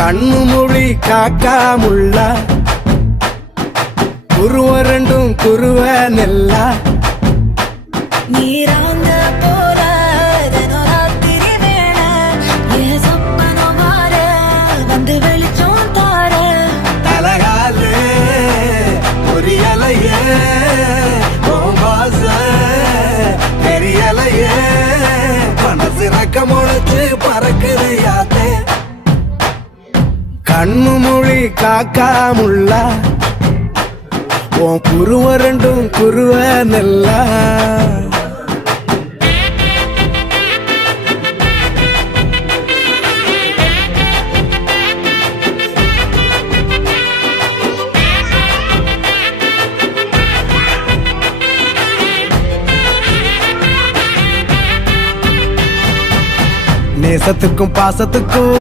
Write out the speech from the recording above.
கண்ணு மொழி காக்காமுள்ள குருவ ரெண்டும் குருவ நெல்லா நீராங்க போல ராத்திரி வேண என் சொப்பனம் மாற வந்து வெளிச்சம் தார தலகாலே பொரியலையே பாச பெரியலையே மனசு ரக்க முளைச்சு பறக்குது யாத்தே கண்ணு மொழி காக்காமுள்ள உன் குருவ ரெண்டும் குருவ நெல்லா நேசத்துக்கும் பாசத்துக்கும்